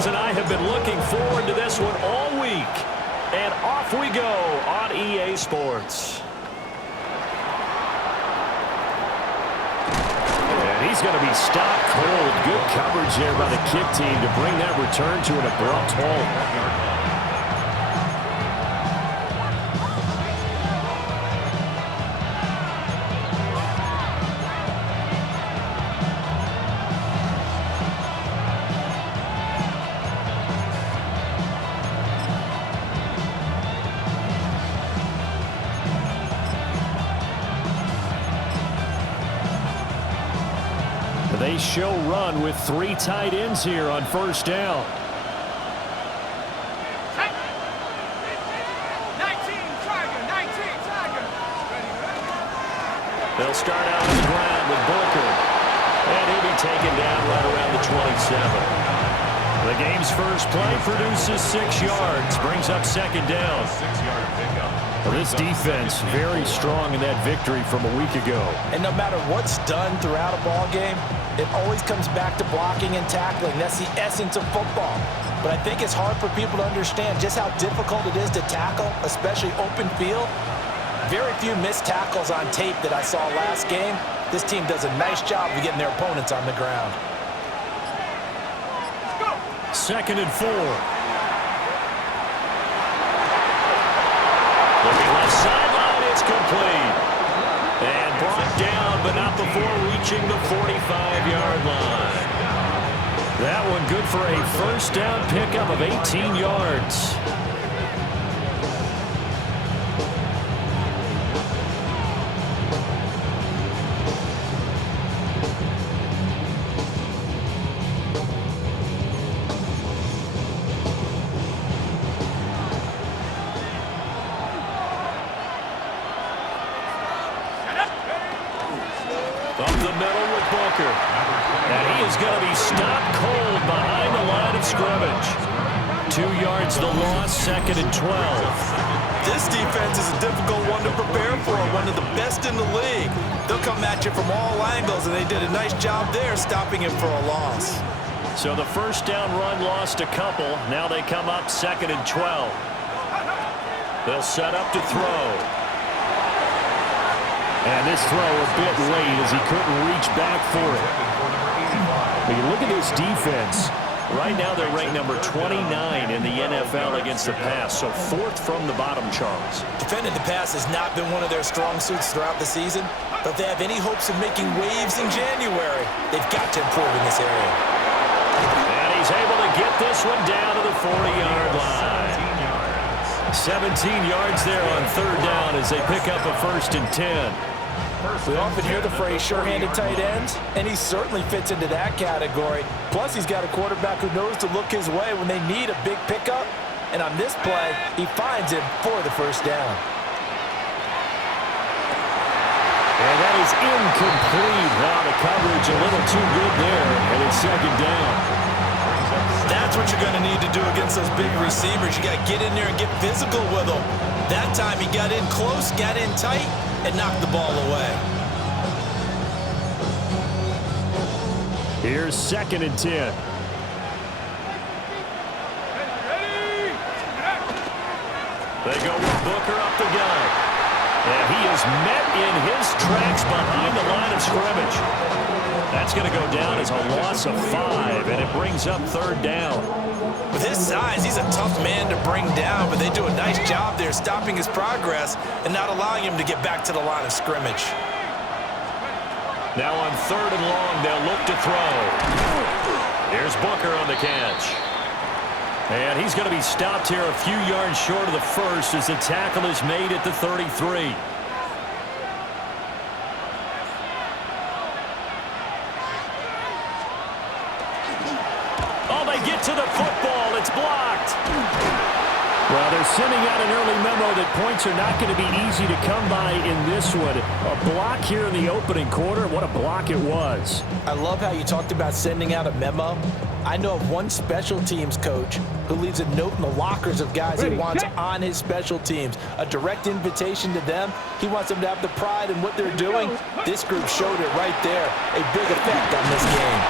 Eagles and I have been looking forward to this one all week. And off we go on EA Sports. And he's going to be stopped cold. Good coverage there by the kick team to bring that return to an abrupt halt. They show run with 3 tight ends here on first down. 19 Tiger. They'll start out on the ground with Booker. And he'll be taken down right around the 27. The game's first play produces 6 yards. Brings up second down. 6-yard pickup. Well, this defense very strong in that victory from a week ago. And no matter what's done throughout a ball game, it always comes back to blocking and tackling. That's the essence of football. But I think it's hard for people to understand just how difficult it is to tackle, especially open field. Very few missed tackles on tape that I saw last game. This team does a nice job of getting their opponents on the ground. Second and 4. Looking left sideline, it's complete. And brought down, but not before reaching the 45-yard line. That one good for a first down pickup of 18 yards. Up the middle with Booker. And he is going to be stopped cold behind the line of scrimmage. 2 yards the loss, second and 12. This defense is a difficult one to prepare for, one of the best in the league. They'll come at you from all angles, and they did a nice job there stopping him for a loss. So the first down run lost a couple. Now they come up second and 12. They'll set up to throw. And this throw a bit late as he couldn't reach back for it. But you look at this defense. Right now they're ranked number 29 in the NFL against the pass. So 4th from the bottom, Charles. Defending the pass has not been one of their strong suits throughout the season. But if they have any hopes of making waves in January, they've got to improve in this area. And he's able to get this one down to the 40-yard line. 17 yards there on third down as they pick up a first and 10. We often hear the phrase sure-handed tight ends, and he certainly fits into that category. Plus, he's got a quarterback who knows to look his way when they need a big pickup. And on this play, he finds him for the first down. And that is incomplete. Now the coverage a little too good there, and it's second down. That's what you're going to need to do against those big receivers. You got to get in there and get physical with them. That time he got in close, got in tight, and knocked the ball away. Here's second and 10. They go with Booker up the gut. And he is met in his tracks behind the line of scrimmage. That's going to go down as a loss of 5, and it brings up third down. With his size, he's a tough man to bring down, but they do a nice job there stopping his progress and not allowing him to get back to the line of scrimmage. Now on third and long, they'll look to throw. Here's Booker on the catch. And he's going to be stopped here a few yards short of the first as the tackle is made at the 33. Oh, they get to the football. It's blocked. Well, they're sending out an early memo that points are not going to be easy to come by in this one. A block here in the opening quarter. What a block it was. I love how you talked about sending out a memo. I know of one special teams coach who leaves a note in the lockers of guys he wants on his special teams. A direct invitation to them. He wants them to have the pride in what they're doing. This group showed it right there. A big effect on this game.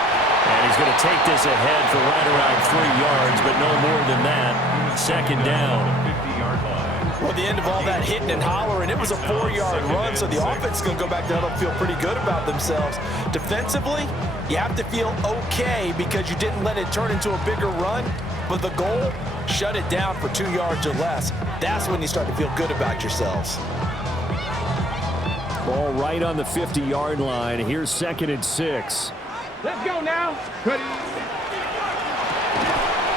And he's going to take this ahead for right around 3 yards, but no more than that. Second down. 50-yard line. Well, at the end of all that hitting and hollering, it was a 4-yard run, so the offense is going to go back down and feel pretty good about themselves. Defensively, you have to feel okay because you didn't let it turn into a bigger run, but the goal, shut it down for 2 yards or less. That's when you start to feel good about yourselves. Ball right on the 50-yard line. Here's 2nd and 6. Let's go now. Ready.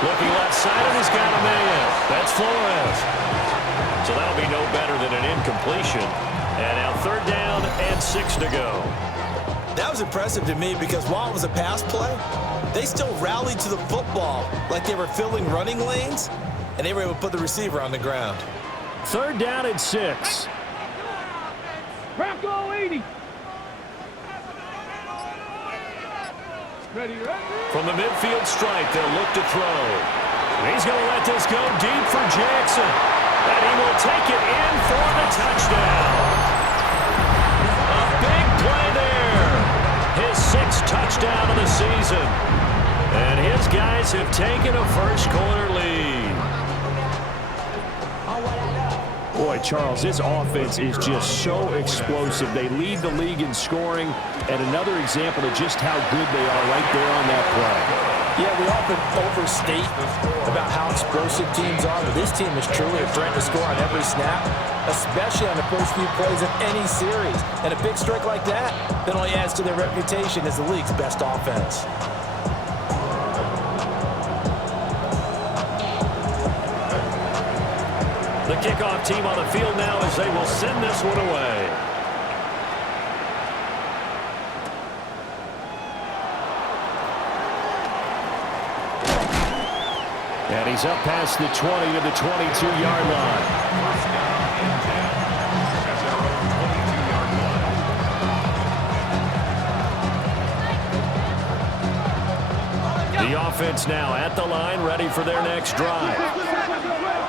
Looking left side, and he's got a man. That's Flores. So that'll be no better than an incompletion. And now 3rd down and 6 to go. That was impressive to me because while it was a pass play, they still rallied to the football like they were filling running lanes, and they were able to put the receiver on the ground. 3rd down and 6. Bronco 80. Ready, ready. From the midfield stripe, they'll look to throw. He's going to let this go deep for Jackson. And he will take it in for the touchdown. A big play there. His 6th touchdown of the season. And his guys have taken a first-quarter lead. Boy, Charles, this offense is just so explosive. They lead the league in scoring, and another example of just how good they are right there on that play. Yeah, we often overstate about how explosive teams are, but this team is truly a threat to score on every snap, especially on the first few plays of any series. And a big strike like that only adds to their reputation as the league's best offense. The kickoff team on the field now as they will send this one away. And he's up past the 20 to the 22-yard line. First down and 10 at their own 22-yard line. The offense now at the line, ready for their next drive.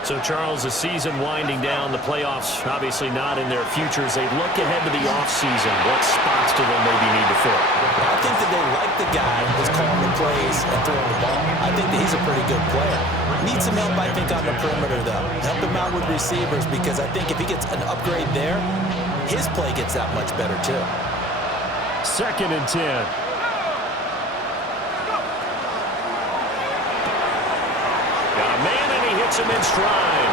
So, Charles, the season winding down, the playoffs obviously not in their futures. They look ahead to the offseason. What spots do they maybe need to fill? I think that they like the guy that's calling the plays and throwing the ball. I think that he's a pretty good player. Needs some help, I think, on the perimeter, though. Help him out with receivers because I think if he gets an upgrade there, his play gets that much better, too. 2nd and 10. Him in stride.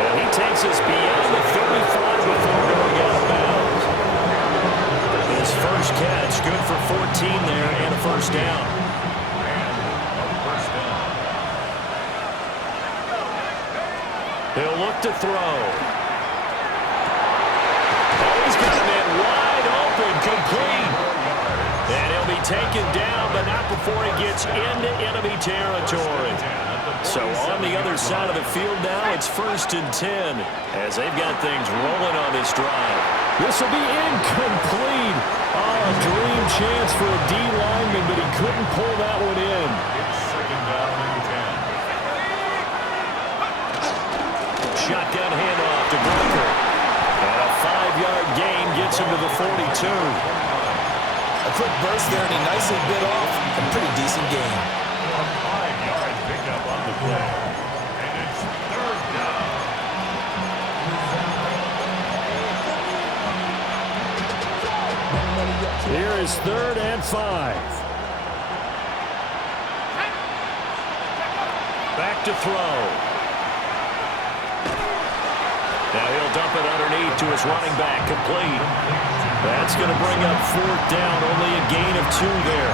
And he takes us beyond the 35 before going out of bounds. His first catch, good for 14 there and a first down. He'll look to throw. Oh, he's got a man wide open, complete. And he'll be taken down, but not before he gets into enemy territory. So on the other side of the field now, it's 1st and 10 as they've got things rolling on this drive. This will be incomplete. Oh, a dream chance for a D lineman, but he couldn't pull that one in. It's 2nd down and 10. Shotgun handoff to Breaker. And a 5-yard gain gets him to the 42. A quick burst there, and he nicely bit off. A pretty decent gain. A 5-yard pickup on the play. And it's 3rd down. Here is 3rd and 5. Back to throw. Now he'll dump it underneath to his running back, complete. That's going to bring up 4th down, only a gain of 2 there.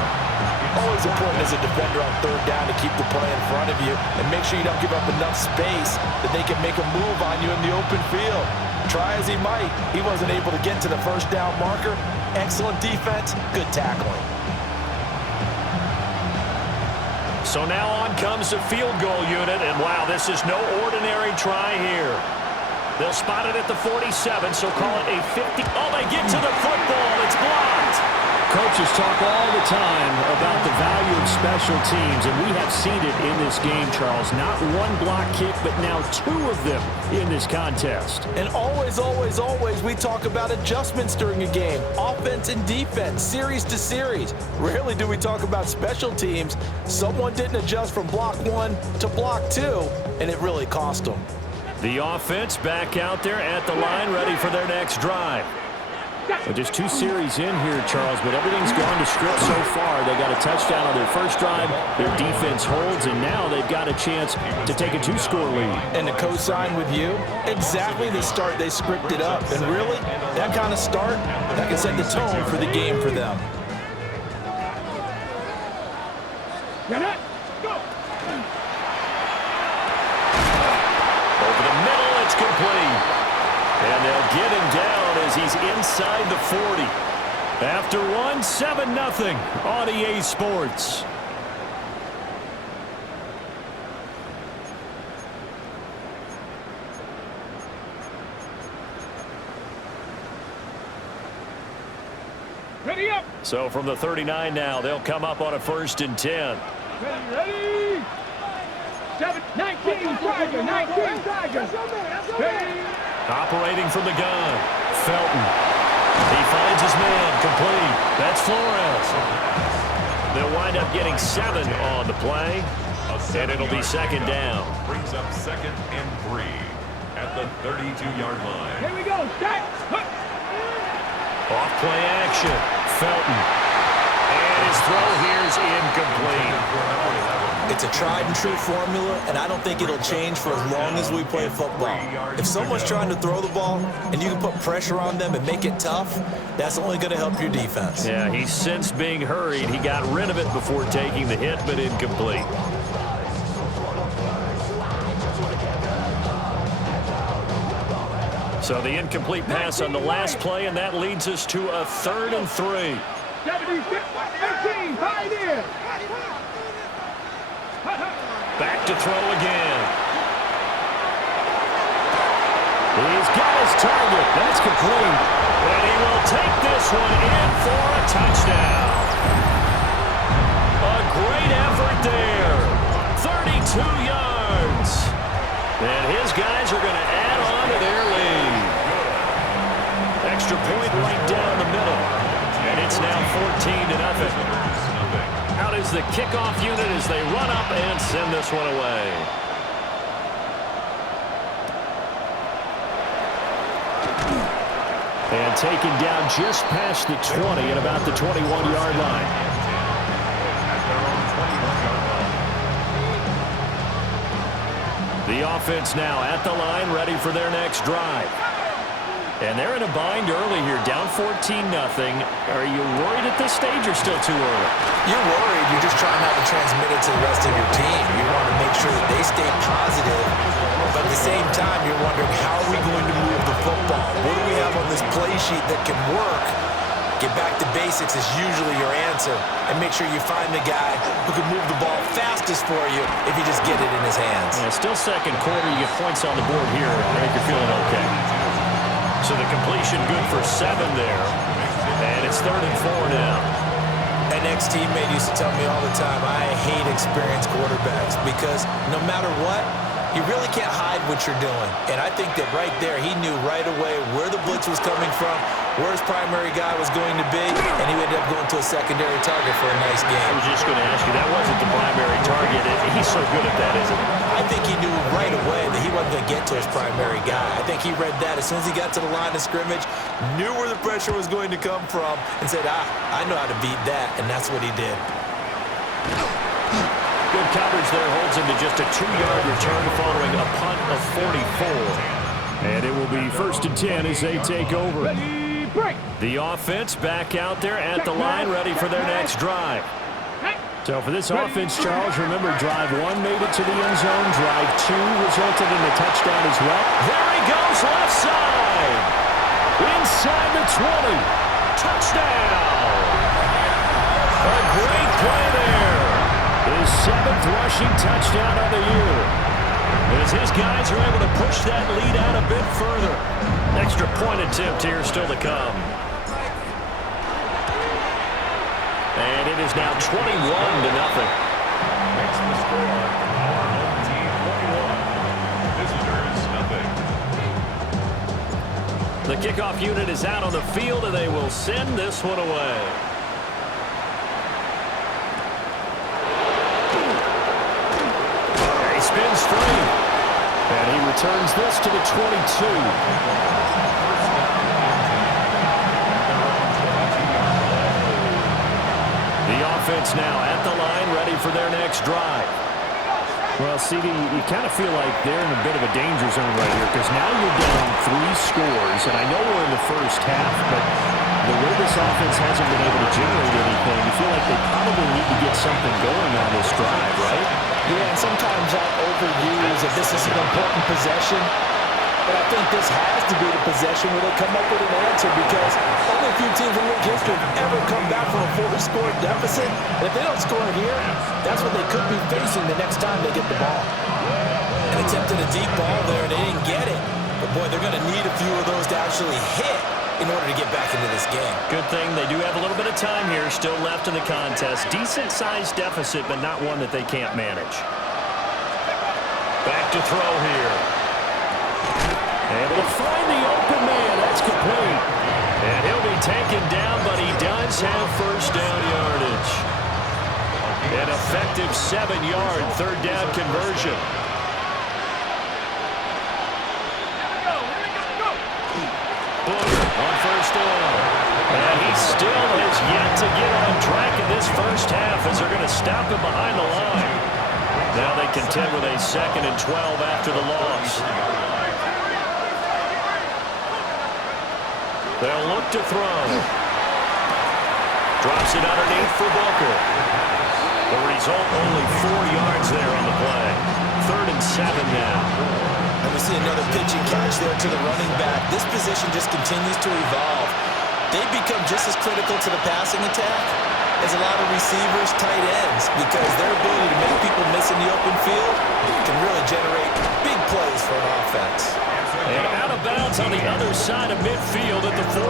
Always important as a defender on 3rd down to keep the play in front of you and make sure you don't give up enough space that they can make a move on you in the open field. Try as he might, he wasn't able to get to the 1st down marker. Excellent defense, good tackling. So now on comes the field goal unit, and wow, this is no ordinary try here. They'll spot it at the 47, so call it a 50. Oh, they get to the football. It's blocked. Coaches talk all the time about the value of special teams, and we have seen it in this game, Charles. Not one block kick, but now two of them in this contest. And always, always, always, we talk about adjustments during a game. Offense and defense, series to series. Rarely do we talk about special teams. Someone didn't adjust from block 1 to block 2, and it really cost them. The offense back out there at the line, ready for their next drive. Well, just 2 series in here, Charles, but everything's gone to script so far. They got a touchdown on their first drive. Their defense holds, and now they've got a chance to take a 2-score lead. And to co-sign with you, exactly the start they scripted up. And really, that kind of start, that can set the tone for the game for them. Over the middle, it's complete. And they'll get him down as he's inside the 40. After one, 7-0 on EA Sports. Ready up. So from the 39 now, they'll come up on a 1st and 10. Ready. 19 Tiger, 19 Tiger. Operating from the gun, Felton. He finds his man, complete. That's Flores. They'll wind up getting 7 on the play, and it'll be 2nd down. Brings up 2nd and 3 at the 32-yard line. Here we go, start. Off play action, Felton. And his throw here is incomplete. It's a tried-and-true formula, and I don't think it'll change for as long as we play football. If someone's trying to throw the ball and you can put pressure on them and make it tough, that's only going to help your defense. Yeah, he sensed being hurried. He got rid of it before taking the hit, but incomplete. So the incomplete pass on the last play, and that leads us to a 3rd and 3. 76, 18, hide in. Back to throw again. He's got his target. That's complete. And he will take this one in for a touchdown. A great effort there. 32 yards. And his guys are going to add on to their lead. Extra point right down the middle. And it's now 14-0. Out is the kickoff unit as they run up and send this one away. And taken down just past the 20 at about the 21-yard line. The offense now at the line, ready for their next drive. And they're in a bind early here, down 14-0. Are you worried at this stage or still too early? You're worried. You're just trying not to transmit it to the rest of your team. You want to make sure that they stay positive. But at the same time, you're wondering, how are we going to move the football? What do we have on this play sheet that can work? Get back to basics is usually your answer. And make sure you find the guy who can move the ball fastest for you if you just get it in his hands. Yeah, still 2nd quarter. You get points on the board here. I think you're feeling okay. So the completion good for 7 there. And it's 3rd and 4 now. An ex-teammate used to tell me all the time, I hate experienced quarterbacks because no matter what, you really can't hide what you're doing. And I think that right there, he knew right away where the blitz was coming from, where his primary guy was going to be, and he ended up going to a secondary target for a nice game. I was just going to ask you, that wasn't the primary target. He's so good at that, isn't he? I think he knew right away that he wasn't going to get to his primary guy. I think he read that as soon as he got to the line of scrimmage, knew where the pressure was going to come from, and said, I know how to beat that, and that's what he did. Good coverage there holds him to just a 2-yard return following a punt of 44. And it will be 1st and 10 as they take over. The offense back out there at the line, ready for their next drive. So for this offense, Charles, remember drive 1 made it to the end zone. Drive 2 resulted in a touchdown as well. There he goes, left side. Inside the 20. Touchdown. A great play there. His 7th rushing touchdown of the year. As his guys are able to push that lead out a bit further. Extra point attempt here still to come. And it is now 21-0. Makes the score. Our home team 21. Visitors nothing. The kickoff unit is out on the field, and they will send this one away. He spins free. And he returns this to the 22. The offense now at the line, ready for their next drive. Well, CD, you kind of feel like they're in a bit of a danger zone right here because now you're down 3 scores, and I know we're in the first half, but the way this offense hasn't been able to generate anything, you feel like they probably need to get something going on this drive, right? Yeah, and sometimes I overuse that this is an important possession, but I think this has to be the possession where they come up with an answer because only a few teams in league history have ever come back from a 4-score deficit. And if they don't score here, that's what they could be facing the next time they get the ball. And attempted a deep ball there, and they didn't get it. But, boy, they're going to need a few of those to actually hit in order to get back into this game. Good thing they do have a little bit of time here still left in the contest. Decent-sized deficit, but not one that they can't manage. Back to throw here. Able to find the open man. That's complete. And he'll be taken down, but he does have first down yardage. An effective 7-yard third down conversion. Booker on first down. And he still has yet to get on track in this first half as they're going to stop him behind the line. Now they contend with a 2nd and 12 after the loss. They'll look to throw. Drops it underneath for Booker. The result, only 4 yards there on the play. 3rd and 7 now. And we see another pitch and catch there to the running back. This position just continues to evolve. They become just as critical to the passing attack as a lot of receivers, tight ends, because their ability to make people miss in the open field can really generate big plays for an offense. And out of bounds on the other side of midfield at the 45.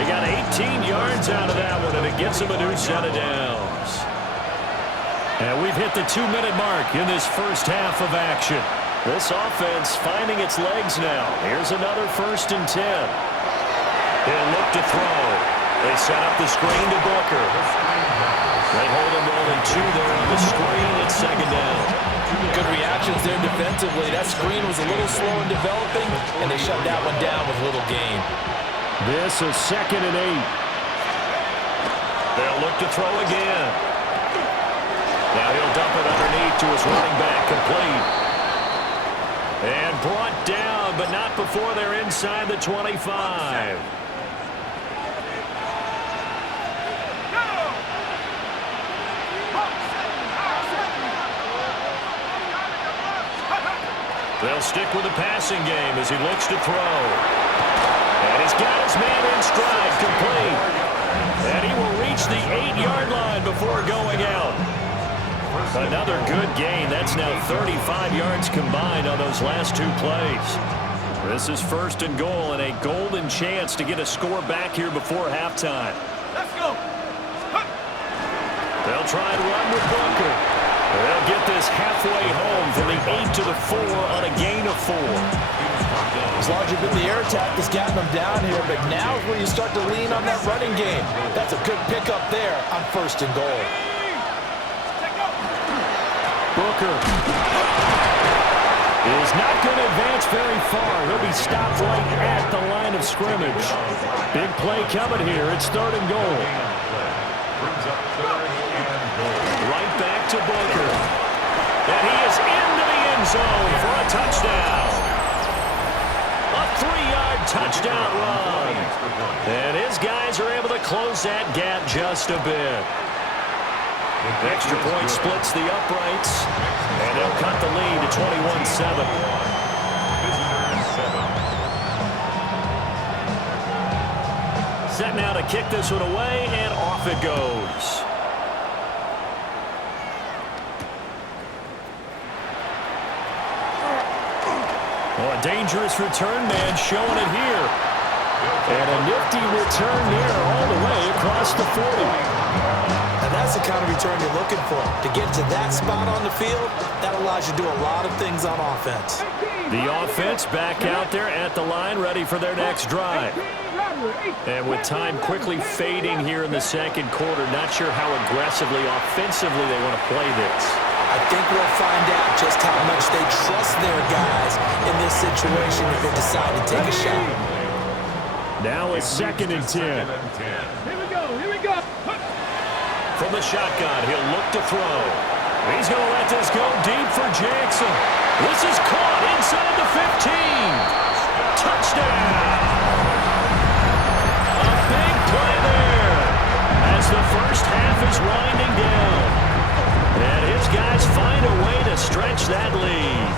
They got 18 yards out of that one, and it gets them a new set of downs. And we've hit the 2-minute mark in this first half of action. This offense finding its legs now. Here's another 1st and 10. He'll look to throw. They set up the screen to Booker. They hold him rolling 2 there on the screen. It's 2nd down. Good reactions there defensively. That screen was a little slow in developing, and they shut that one down with little gain. This is 2nd and 8. They'll look to throw again. Now he'll dump it underneath to his running back, complete. And brought down, but not before they're inside the 25. They'll stick with the passing game as he looks to throw. And he's got his man in stride, complete. And he will reach the 8-yard line before going out. Another good gain. That's now 35 yards combined on those last 2 plays. This is 1st and goal and a golden chance to get a score back here before halftime. Let's go. They'll try and run with Booker. They'll get this halfway home from the 8 to the 4 on a gain of 4. As larger been the air attack that's gotten them down here, but now is where you start to lean on that running game. That's a good pickup there on 1st and goal. Booker is not going to advance very far. He'll be stopped right at the line of scrimmage. Big play coming here. It's 3rd and goal. Right back to Booker. And he is into the end zone for a touchdown. A 3-yard touchdown run. And his guys are able to close that gap just a bit. Extra point splits the uprights. And they'll cut the lead to 21-7. Set now to kick this one away, and off it goes. Oh, a dangerous return man showing it here. And a nifty return there all the way across the 40. And that's the kind of return you're looking for. To get to that spot on the field, that allows you to do a lot of things on offense. The offense back out there at the line, ready for their next drive. And with time quickly fading here in the second quarter, not sure how aggressively, offensively they want to play this. I think we'll find out just how much they trust their guys in this situation if they decide to take a shot. Now it's 2nd and 10. Here we go. From the shotgun, he'll look to throw. He's going to let this go deep for Jackson. This is caught inside the 15. Touchdown. A big play there as the first half is winding down. And his guys find a way to stretch that lead.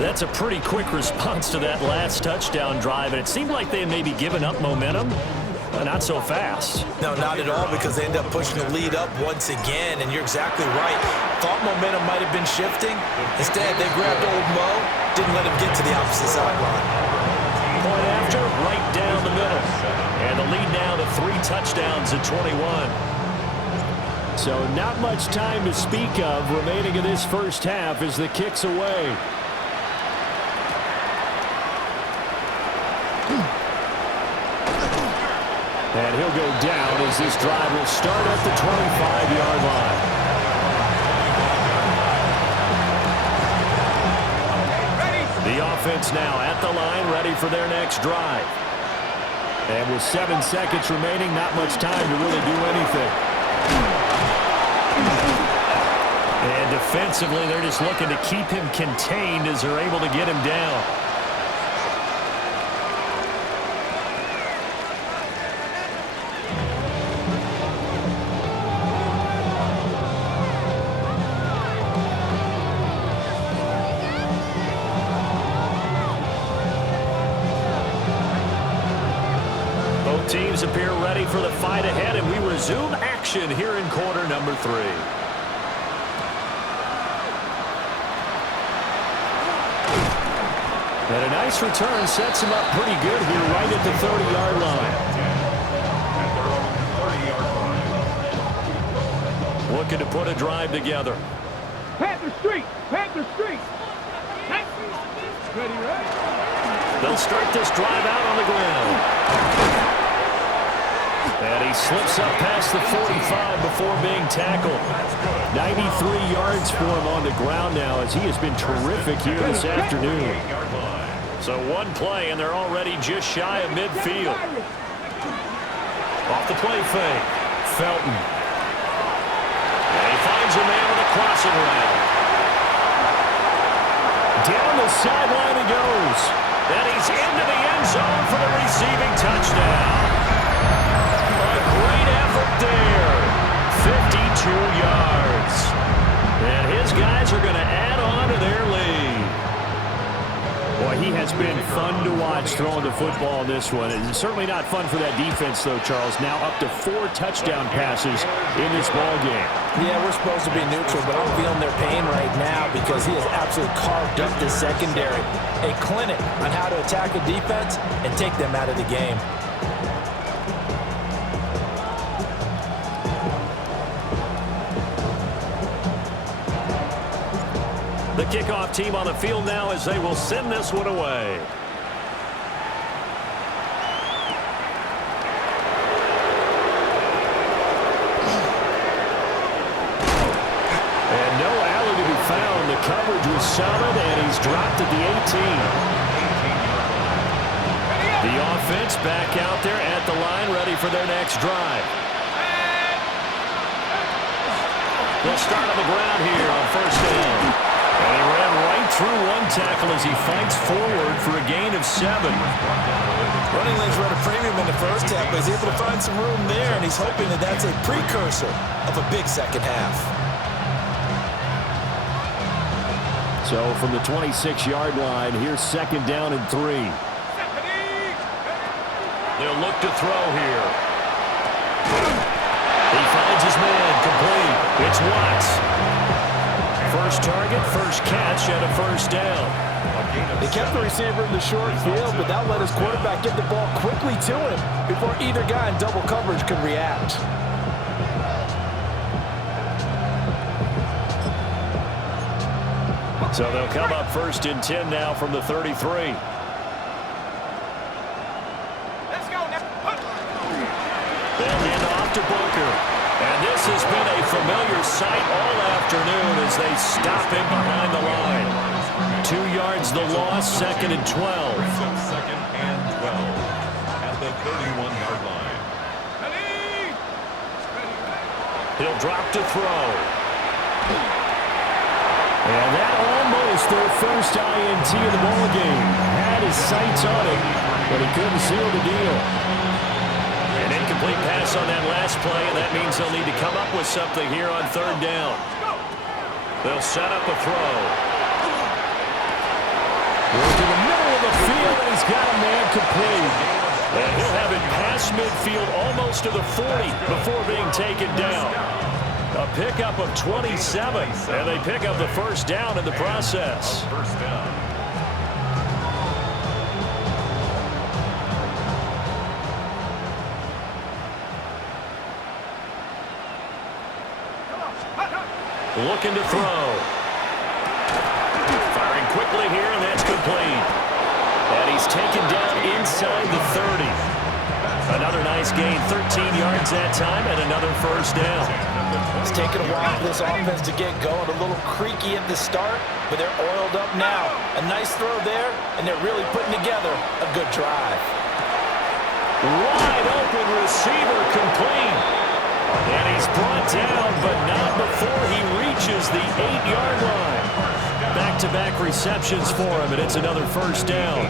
That's a pretty quick response to that last touchdown drive, and it seemed like they had maybe given up momentum. Not so fast. No, not at all, because they end up pushing the lead up once again, and you're exactly right. Thought momentum might have been shifting. Instead, they grabbed old Mo, didn't let him get to the opposite sideline. Point after, right down the middle. And the lead now to 3 touchdowns at 21. So not much time to speak of remaining in this first half as the kick's away. And he'll go down as this drive will start at the 25-yard line. The offense now at the line, ready for their next drive. And with 7 seconds remaining, not much time to really do anything. And defensively, they're just looking to keep him contained as they're able to get him down. Teams appear ready for the fight ahead, and we resume action here in quarter number 3. And a nice return sets him up pretty good here right at the 30-yard line. Looking to put a drive together. Panther Street. Ready, right? They'll start this drive out on the ground. And he slips up past the 45 before being tackled. 93 yards for him on the ground now as he has been terrific here this afternoon. So one play, and they're already just shy of midfield. Off the play fake. Felton. And he finds a man with a crossing route. Down the sideline he goes. And he's into the end zone for the receiving touchdown. A great effort there. 52 yards. And his guys are going to add on to their lead. Boy, he has been fun to watch throwing the football in this one. It's certainly not fun for that defense, though, Charles. Now up to 4 touchdown passes in this ball game. Yeah, we're supposed to be neutral, but I'm feeling their pain right now because he has absolutely carved up this secondary. A clinic on how to attack a defense and take them out of the game. The kickoff team on the field now as they will send this one away. And no alley to be found. The coverage was solid, and he's dropped at the 18. The offense back out there at the line, ready for their next drive. They'll start on the ground here on first down. And he ran right through one tackle as he fights forward for a gain of 7. Running lanes run a premium in the first half, but he's able to find some room there, and he's hoping that that's a precursor of a big second half. So from the 26-yard line, here's 2nd down and 3. They'll look to throw here. He finds his man complete. It's Watts. First target, first catch, and a first down. They kept the receiver in the short field, but that let his quarterback get the ball quickly to him before either guy in double coverage could react. So they'll come up first and 10 now from the 33. They'll hand off to Booker. And this has been a familiar sight all afternoon as they stop him behind the line. 2 yards the loss, second and 12. Second and 12 at the 31-yard line. He'll drop to throw. And that almost their first INT of the ballgame. Had his sights on it, but he couldn't seal the deal. An incomplete pass on that last play, and that means they'll need to come up with something here on third down. They'll set up a throw. To the middle of the field, and he's got a man complete. And he'll have it past midfield almost to the 40 before being taken down. A pickup of 27, and they pick up the first down in the process. First down. Looking to throw. Firing quickly here, and that's complete. And he's taken down inside the 30. Another nice gain, 13 yards that time, and another first down. It's taken a while for this offense to get going. A little creaky at the start, but they're oiled up now. A nice throw there, and they're really putting together a good drive. Wide open receiver complete. And he's brought down, but not before he reaches the 8-yard line. Back-to-back receptions for him, and it's another first down.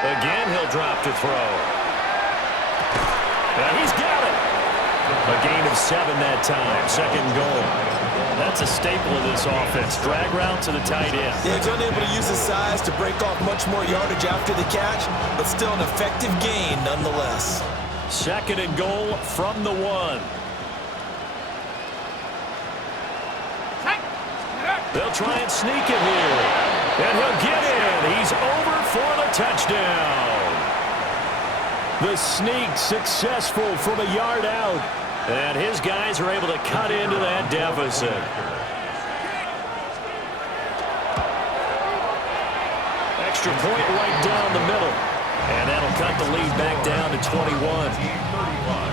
Again, he'll drop to throw. And he's got it. A gain of 7 that time. Second goal. That's a staple of this offense. Drag route to the tight end. Yeah, he's unable to use his size to break off much more yardage after the catch, but still an effective gain nonetheless. Second and goal from the 1. They'll try and sneak it here. And he'll get in. He's over for the touchdown. The sneak successful from a yard out. And his guys are able to cut into that deficit. Extra point right down the middle. And that'll cut the lead back down to 21. 35.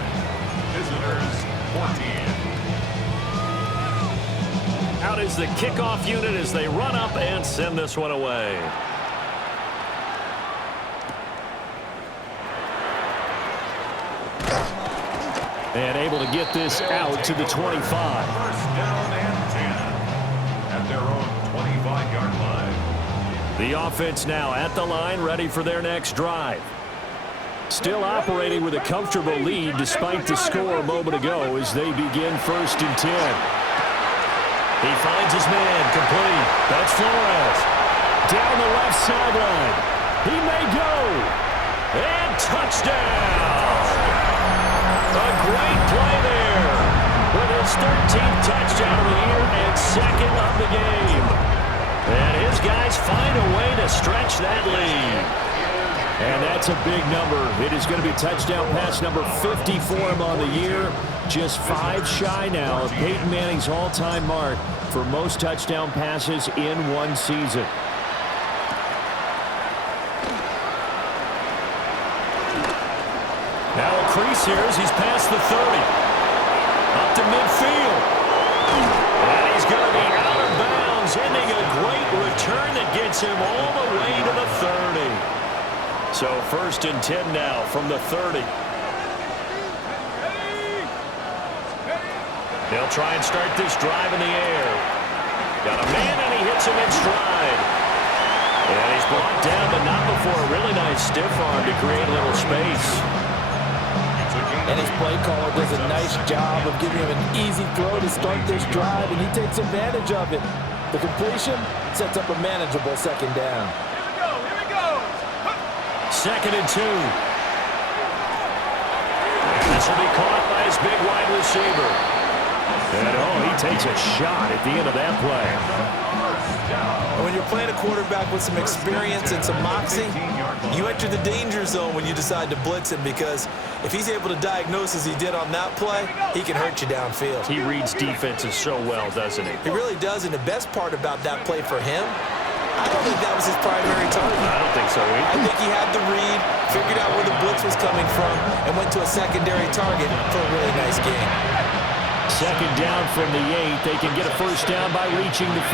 Visitors 14. Out is the kickoff unit as they run up and send this one away. And able to get this out to the 25. First down and 10 at their own 25-yard line. The offense now at the line, ready for their next drive. Still operating with a comfortable lead despite the score a moment ago as they begin first and 10. He finds his man, complete. That's Flores. Down the left sideline. He may go. And touchdown. A great play there. With his 13th touchdown of the year and second of the game. And his guys find a way to stretch that lead. And that's a big number. It is going to be touchdown pass number 50 for him on the year. Just 5 shy now of Peyton Manning's all-time mark for most touchdown passes in one season. Now a crease here as he's past the 30. Up to midfield. And he's going to be out of bounds, ending a great return that gets him all the way to the 30. So first and 10 now from the 30. They'll try and start this drive in the air. Got a man, and he hits him in stride. And he's brought down, but not before a really nice stiff arm to create a little space. And his play caller does a nice job of giving him an easy throw to start this drive, and he takes advantage of it. The completion sets up a manageable second down. Here we go. Second and 2. This will be caught by his big wide receiver. And, he takes a shot at the end of that play. When you're playing a quarterback with some experience and some moxie, you enter the danger zone when you decide to blitz him, because if he's able to diagnose as he did on that play, he can hurt you downfield. He reads defenses so well, doesn't he? He really does, and the best part about that play for him, I don't think that was his primary target. I don't think so either. I think he had the read, figured out where the blitz was coming from, and went to a secondary target for a really nice game. Second down from the 8. They can get a first down by reaching the 5.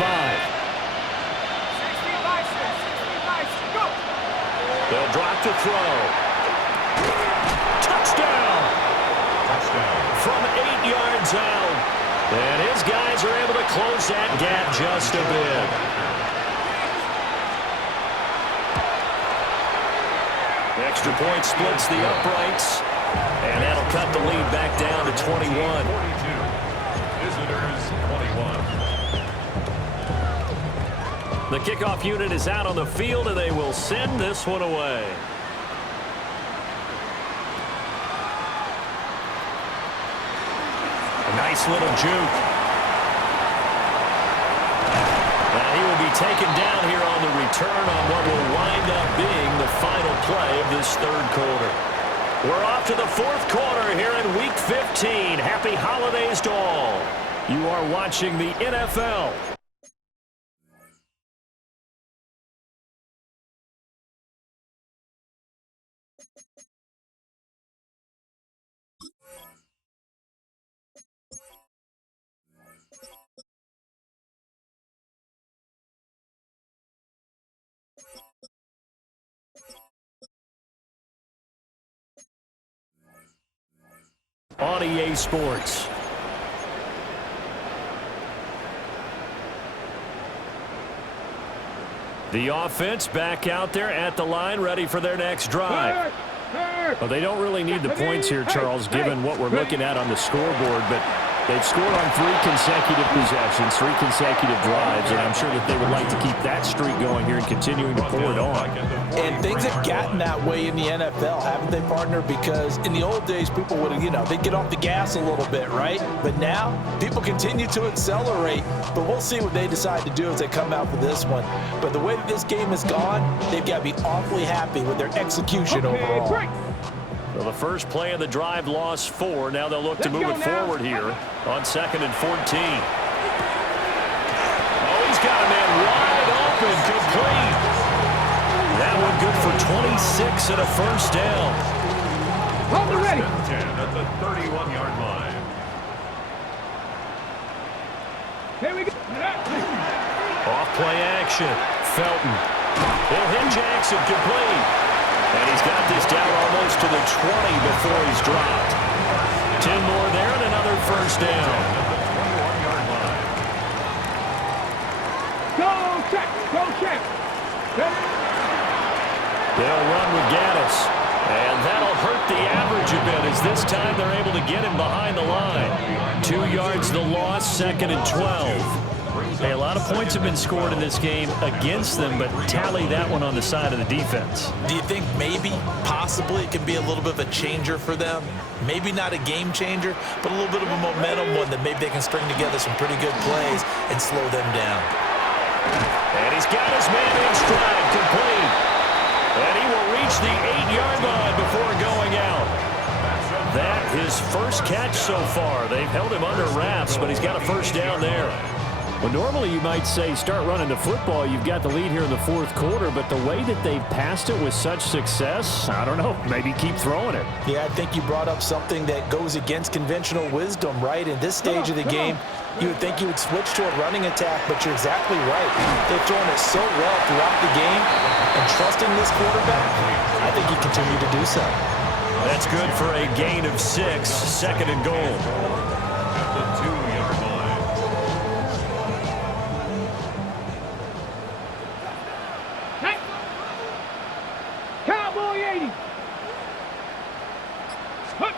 They'll drop to throw. Touchdown! From 8 yards out. And his guys are able to close that gap just a bit. Extra point splits the uprights. And that'll cut the lead back down to 21. 42. Visitors 21. The kickoff unit is out on the field, and they will send this one away. A nice little juke. Now he will be taken down here on the return on what will wind up being the final play of this third quarter. We're off to the fourth quarter here in Week 15. Happy holidays to all. You are watching the NFL. On EA Sports. The offense back out there at the line, ready for their next drive. Well, they don't really need the points here, Charles, given what we're looking at on the scoreboard, but they've scored on 3 consecutive possessions, 3 consecutive drives, and I'm sure that they would like to keep that streak going here and continuing to pour it on. And things have gotten that way in the NFL, haven't they, partner? Because in the old days, people would, they'd get off the gas a little bit, right? But now, people continue to accelerate, but we'll see what they decide to do as they come out for this one. But the way that this game has gone, they've got to be awfully happy with their execution overall. Well, the first play of the drive lost 4. Now they'll look to move it forward here on 2nd and 14. Oh, he's got a man wide open, complete. That one good for 26 and a first down. Hold it ready. 10 at the 31-yard line. Here we go. Off play action. Felton. He'll hit Jackson, complete. And he's got this down almost to the 20 before he's dropped. 10 more there and another first down. Go check. Go check. They'll run with Gaddis. And that'll hurt the average a bit as this time they're able to get him behind the line. 2 yards the loss, 2nd and 12. Hey, a lot of points have been scored in this game against them, but tally that one on the side of the defense. Do you think maybe, possibly, it can be a little bit of a changer for them? Maybe not a game changer, but a little bit of a momentum one that maybe they can string together some pretty good plays and slow them down. And he's got his man in stride, complete. And he will reach the 8-yard line before going out. That his first catch so far. They've held him under wraps, but he's got a first down there. Well, normally you might say start running the football. You've got the lead here in the fourth quarter, but the way that they've passed it with such success, I don't know, maybe keep throwing it. Yeah, I think you brought up something that goes against conventional wisdom, right? In this stage of the game, you would think you would switch to a running attack, but you're exactly right. They've thrown it so well throughout the game, and trusting this quarterback, I think you continue to do so. That's good for a gain of 6, 2nd and goal. At the 2-yard line. Hey. Cowboy 80. Hook.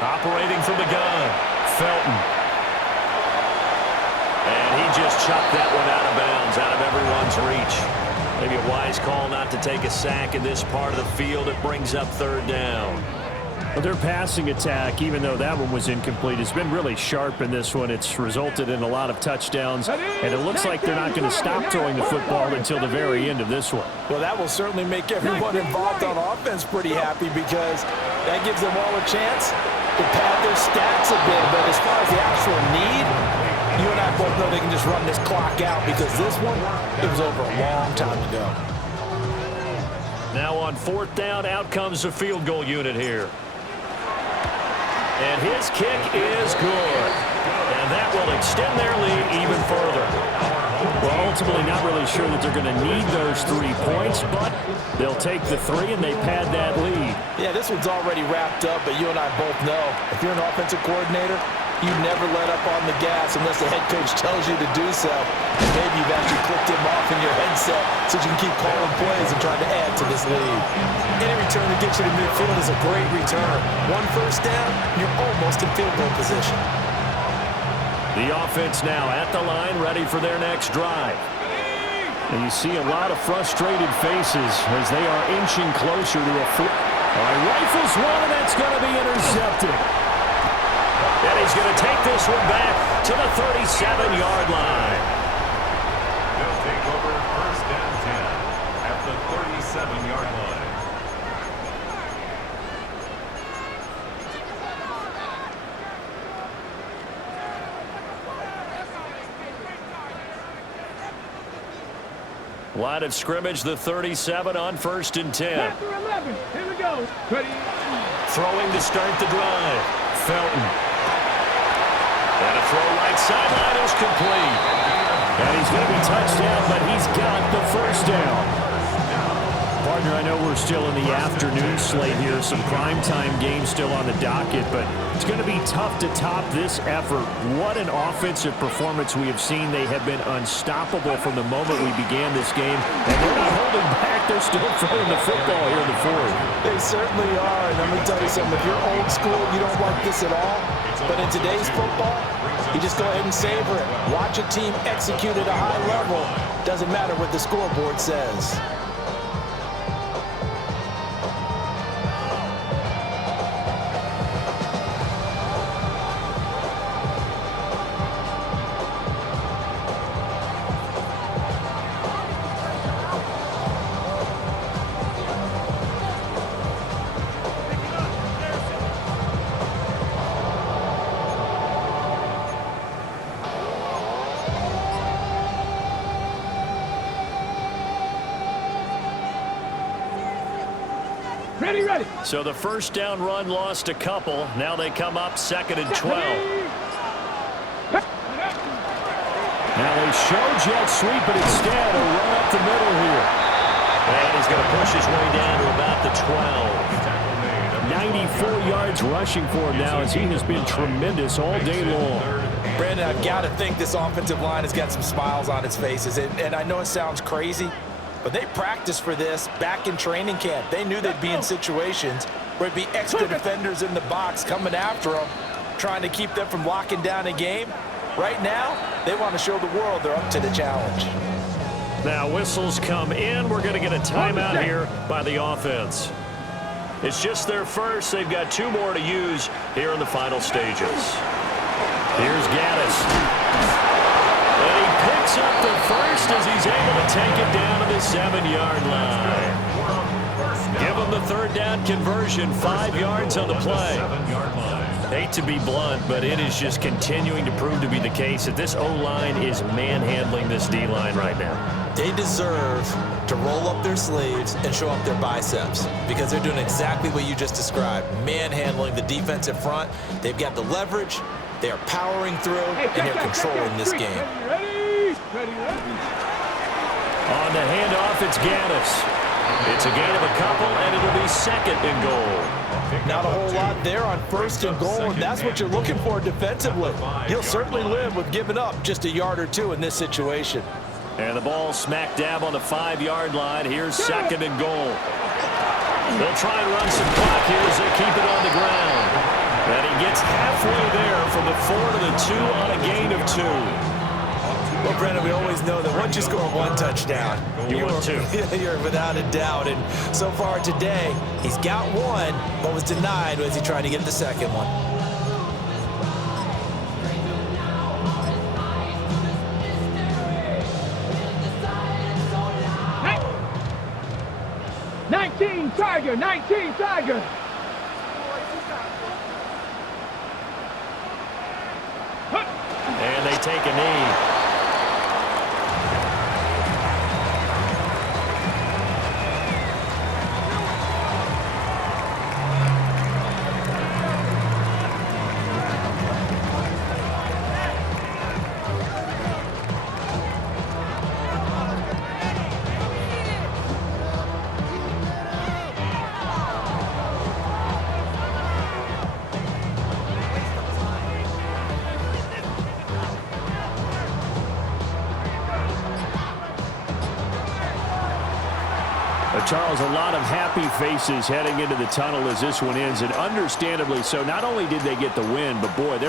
Operating from the gun, Felton. And he just chopped that one out of bounds, out of everyone's reach. Maybe a wise call not to take a sack in this part of the field. It brings up 3rd down. Well, their passing attack, even though that one was incomplete, has been really sharp in this one. It's resulted in a lot of touchdowns, and it looks like they're not going to stop throwing the football until the very end of this one. Well, that will certainly make everyone involved on offense pretty happy because that gives them all a chance to pad their stats a bit. But as far as the actual need, you and I both know they can just run this clock out because this one, it was over a long time ago. Now on 4th down, out comes the field goal unit here. And his kick is good. And that will extend their lead even further. Well, ultimately not really sure that they're going to need those 3 points, but they'll take the 3 and they pad that lead. Yeah, this one's already wrapped up, but you and I both know if you're an offensive coordinator, you never let up on the gas unless the head coach tells you to do so. Maybe you've actually clicked him off in your headset so you can keep calling plays and trying to add to this lead. Any return that gets you to midfield is a great return. 1 first down, you're almost in field goal position. The offense now at the line, ready for their next drive. And you see a lot of frustrated faces as they are inching closer to a foot. Rifles one, and that's going to be intercepted. And he's going to take this one back to the 37-yard line. They'll take over 1st and 10 at the 37-yard line. Line of scrimmage, the 37 on 1st and 10. After 11. Here we go. Ready. Throwing to start the drive. Felton. And a throw right sideline is complete. And he's going to be touched down, but he's got the first down. Partner, I know we're still in the afternoon slate here. Some primetime games still on the docket, but it's going to be tough to top this effort. What an offensive performance we have seen. They have been unstoppable from the moment we began this game, and they're not holding back. They're still throwing the football here in the 4th. They certainly are, and let me tell you something. If you're old school, you don't like this at all. But in today's football, you just go ahead and savor it. Watch a team execute at a high level. Doesn't matter what the scoreboard says. Ready, ready. So the first down run lost a couple. Now they come up 2nd and 12. Now they show jet sweep, but instead a run up the middle here. And he's going to push his way down to about the 12. 94 yards rushing for him now as he has been tremendous all day long. Brandon, I've got to think this offensive line has got some smiles on its faces. And I know it sounds crazy, but they practiced for this back in training camp. They knew they'd be in situations where it'd be extra defenders in the box coming after them, trying to keep them from locking down a game. Right now, they want to show the world they're up to the challenge. Now whistles come in. We're going to get a timeout here by the offense. It's just their first. They've got 2 more to use here in the final stages. Here's Gaddis. And he picks up the first as he's able to take it down to the 7-yard line. Give him the 3rd down conversion, 5 yards on the play. Hate to be blunt, but it is just continuing to prove to be the case that this O-line is manhandling this D-line right now. They deserve to roll up their sleeves and show up their biceps because they're doing exactly what you just described, manhandling the defensive front. They've got the leverage, they are powering through, and they're controlling this game. Ready. On the handoff, it's Gaddis. It's a gain of a couple, and it'll be 2nd and goal. Not a whole lot there on 1st and goal, and that's what you're looking for defensively. You'll certainly live with giving up just a yard or 2 in this situation. And the ball smack dab on the 5-yard line. Here's 2nd and goal. They'll try and run some clock here as they keep it on the ground. And he gets halfway there from the 4 to the 2 on a gain of 2. Well, Brandon, we always know that once you score one touchdown, You won two. You're without a doubt. And so far today, he's got one, but was denied as he tried to get the second one. Hey! 19 Tiger, 19 Tiger. And they take a knee. Charles, a lot of happy faces heading into the tunnel as this one ends, and understandably so. Not only did they get the win, but boy, they're